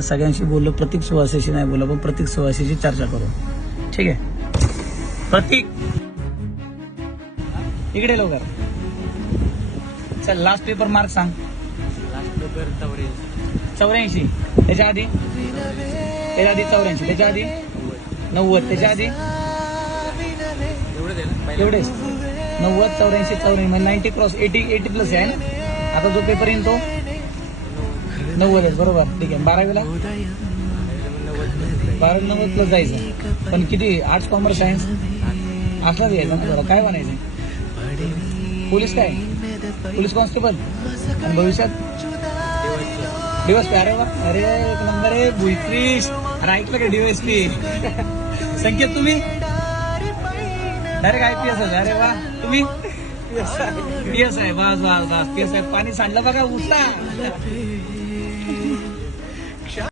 सगळ्यांशी बोललो, प्रतीक सुवासेशी नाही बोललो, पण प्रतीक सुवासेशी चर्चा करू. ठीक आहे प्रतीक, इकडे लवकर. चल लास्ट पेपर मार्क सांग. Last paper 84. त्याच्या आधी 84, त्याच्या आधी 90, त्याच्या आधी एवढेच 90, 84, 94 म्हणजे 90 क्रॉस 80 प्लस आहे ना. आता जो पेपर येईल तो 90 आहे. बरोबर. ठीक आहे. 12वीला 90 प्लस जायचं. पण किती आर्ट्स कॉमर्स सायन्स असला द्यायचं ना. बरं काय बनायचं? पोलीस काय? Police constable. आणि भविष्यात DSP. अरे वा, अरे एक नंबर आहे. भुईक्रिश. अरे ऐकलं का DSP? संकेत तुम्ही डायरेक्ट IPS आहे. अरे वा, तुम्ही PS आहे. बस बस बस PS आहे. पाणी सांडलं बघा, उठा.